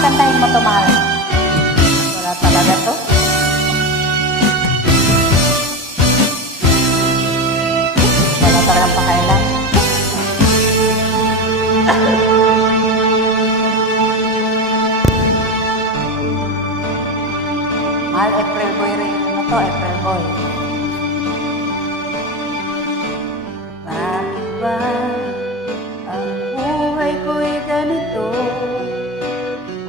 kantahin mo to, mahal. Wala talaga to. Wala talagang pakailan. Mahal, April Boy rin. Ano to? April Boy. Bakit ba ang buhay ko'y ganito?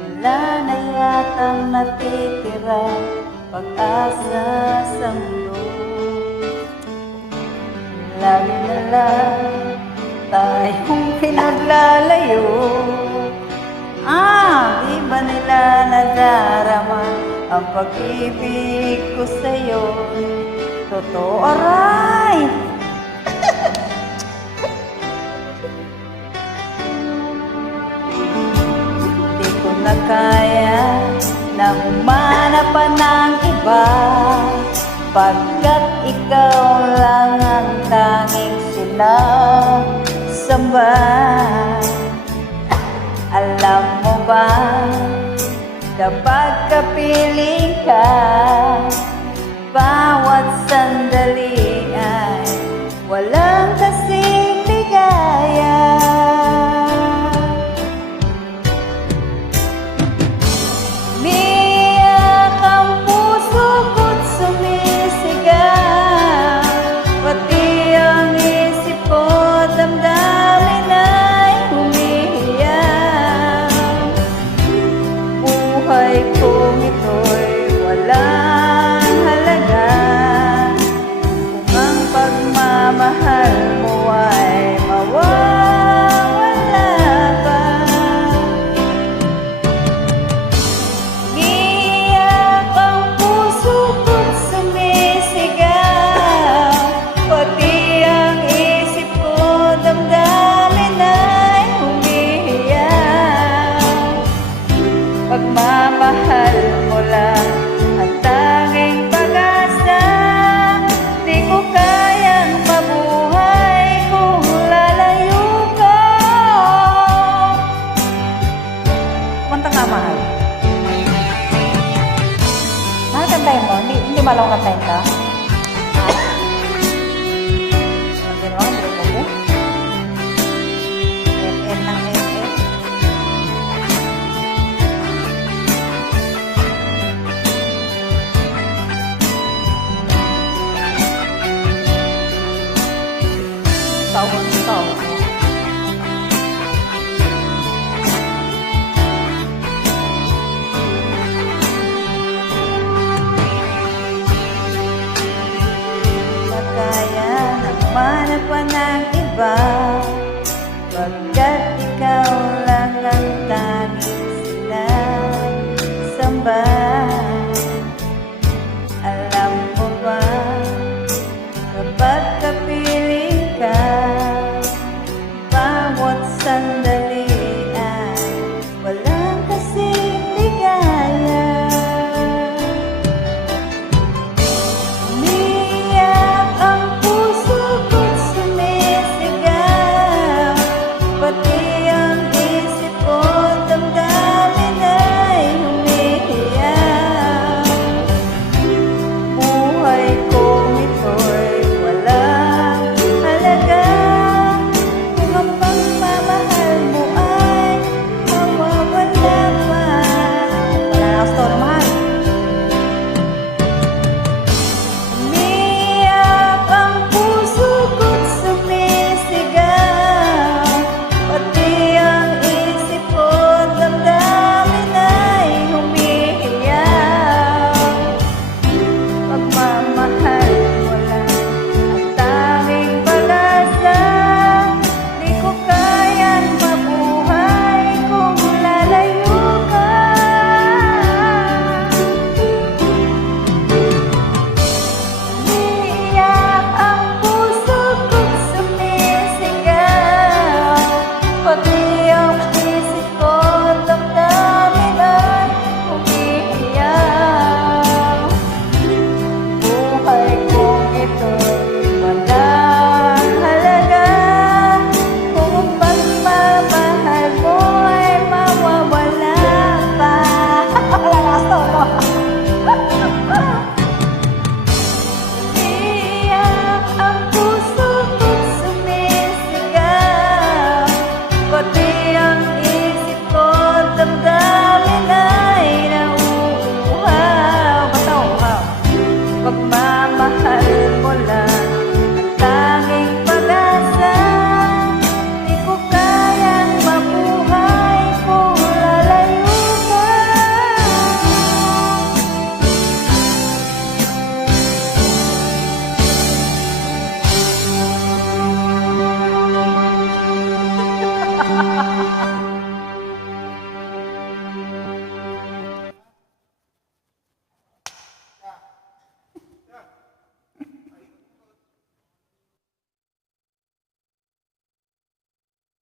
Wala na yatang natitira pag-asa sa mundo. Lagi na lang tayong pinaglalayo. Di ba nila nadarama ang pag-ibig ko sa'yo? Totoo, aray! Di ko na kaya na humanap pa ng iba, pagkat ikaw lang ang tanging sinasamba. Alam mo ba, kapag kapiling ka, bawat sandali ay walang kasing ligaya. Umiiyak ang puso ko't sumisigaw, pati ang isip ko damdamin ay humihiyaw. Buhay kong ito'y walang halaga kung ang pagmamahal mo ay mawawala pa. Umiiyak ang puso ko't sumisigaw, pati ang isip ko damdamin ay humihiyaw. Pagmamahal mo lang ang tanging pag-asa, di ko kayang mabuhay kung lalayo ka. Kumanta nga, mahal. Mahal, kantahin mo. Hindi malaw kantahin ka. Hindi mo, hindi mo po. FN ng FN. Tawag. Kaya nagmanap pa ng iba, pagkat ikaw lang ang tanging sinasamba. Alam mo ba, kapag